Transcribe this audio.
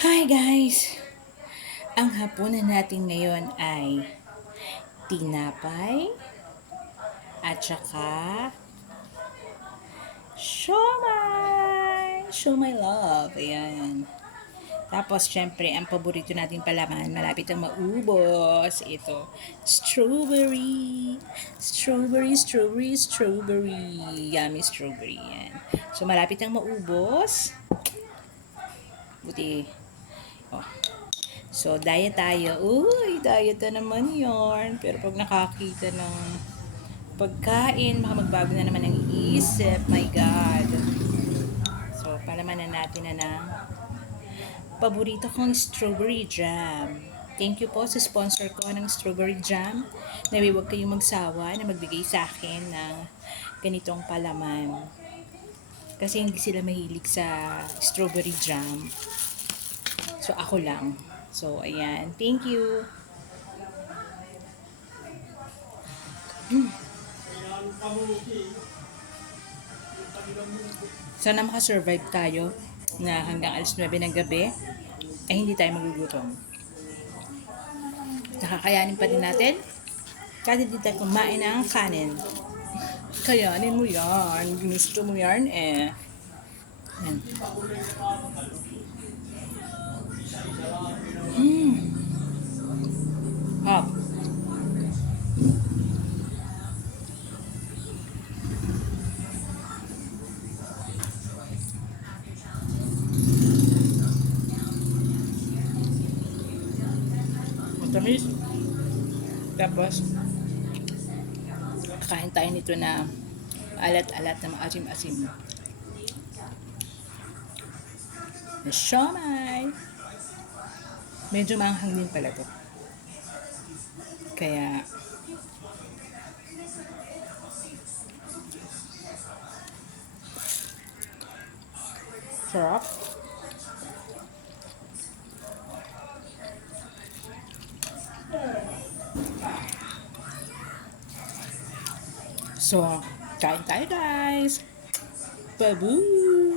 Hi guys! Ang hapunan natin ngayon ay tinapay at saka siomay! Siomay love. Ayan. Tapos, syempre, ang paborito nating palaman, malapit ang maubos. Ito, strawberry. Strawberry, strawberry, strawberry. Yummy strawberry. Yan. So, malapit ang maubos. Buti. Oh, so, diet tayo. Uy, diet na naman yarn. Pero pag nakakita ng pagkain, baka magbago na naman ang isip. My God. So, palamanan natin na ng paborito kong strawberry jam. Thank you po sa sponsor ko ng strawberry jam. Nabi, huwag kayong magsawa na magbigay sa akin ng ganitong palaman. Kasi hindi sila mahilig sa strawberry jam. So, ako lang. So, ayan. Thank you. Sana makasurvive tayo na hanggang alas 9 ng gabi ay hindi tayo magugutom. Nakakayanin pa din natin kahit hindi tayo kumain ng kanin. Kayanin mo yan. Ginusto mo yan eh. Yan. Hop. Matamis. Tapos, kain tayo nito na alat-alat na maasim-asim. Na siomay. Medyo maanghang din pala to. Kaya, sarap. So, kain tayo guys. Babu!